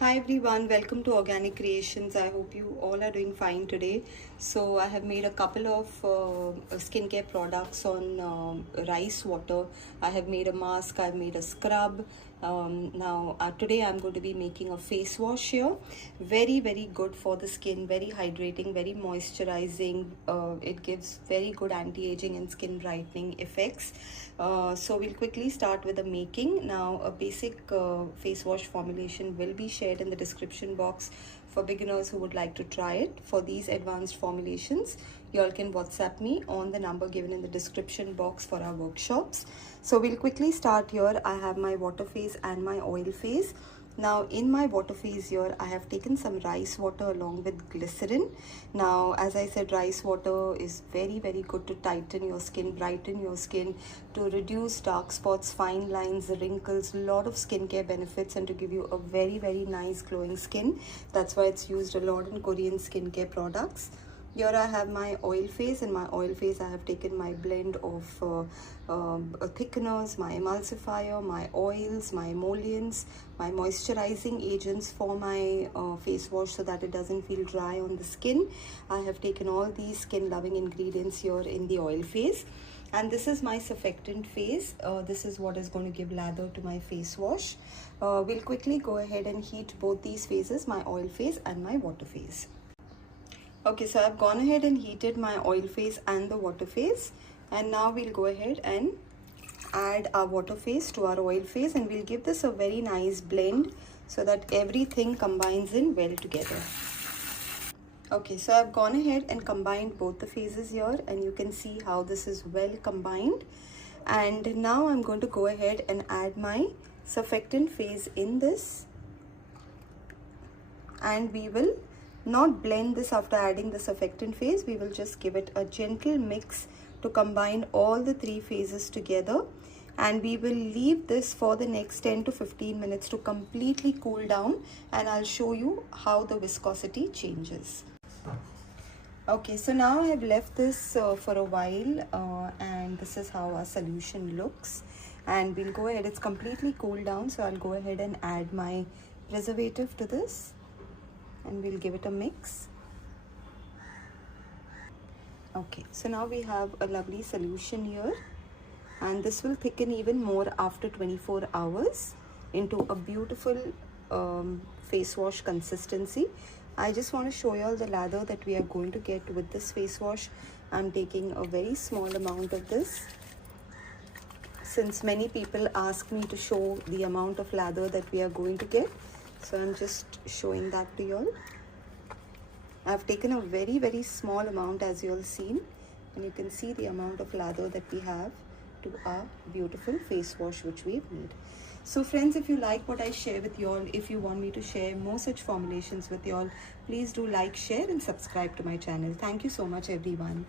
Hi everyone, welcome to Organic Creations. I hope you all are doing fine today. So I have made a couple of skincare products on rice water. I have made a mask, I've made a scrub. Today I'm going to be making a face wash here. Very good for the skin, very hydrating, very moisturizing. It gives very good anti-aging and skin brightening effects. So we'll quickly start with the making. Now a basic face wash formulation will be shared in the description box for beginners who would like to try it. For these advanced formulations, you all can WhatsApp me on the number given in the description box for our workshops. So we'll quickly start here. I have my water phase and my oil phase. Now in my water phase here, I have taken some rice water along with glycerin. Now as I said, rice water is very good to tighten your skin, brighten your skin, to reduce dark spots, fine lines, wrinkles, a lot of skincare benefits, and to give you a very nice glowing skin. That's why it's used a lot in Korean skincare products. Here I have my oil phase. In my oil phase, I have taken my blend of thickeners, my emulsifier, my oils, my emollients, my moisturizing agents for my face wash so that it doesn't feel dry on the skin. I have taken all these skin loving ingredients here in the oil phase. And this is my surfactant phase. This is what is going to give lather to my face wash. We'll quickly go ahead and heat both these phases, my oil phase and my water phase. Okay, so I've gone ahead and heated my oil phase and the water phase, and now we'll go ahead and add our water phase to our oil phase, and we'll give this a very nice blend so that everything combines in well together. Okay, so I've gone ahead and combined both the phases here, and you can see how this is well combined. And now I'm going to go ahead and add my surfactant phase in this, and we will not blend this after adding the surfactant phase. We will just give it a gentle mix to combine all the three phases together, and we will leave this for the next 10 to 15 minutes to completely cool down, and I'll show you how the viscosity changes. Okay, so now I have left this for a while, and this is how our solution looks, and we'll go ahead. It's completely cooled down, so I'll go ahead and add my preservative to this, and we'll give it a mix. Okay, so now we have a lovely solution here, and this will thicken even more after 24 hours into a beautiful face wash consistency. I just want to show you all the lather that we are going to get with this face wash. I'm taking a very small amount of this, since many people ask me to show the amount of lather that we are going to get. So I'm just showing that to you all. I've taken a very small amount, as you all seen, and you can see the amount of lather that we have to our beautiful face wash which we've made. So friends, if you like what I share with you all, if you want me to share more such formulations with you all, please do like, share and subscribe to my channel. Thank you so much everyone.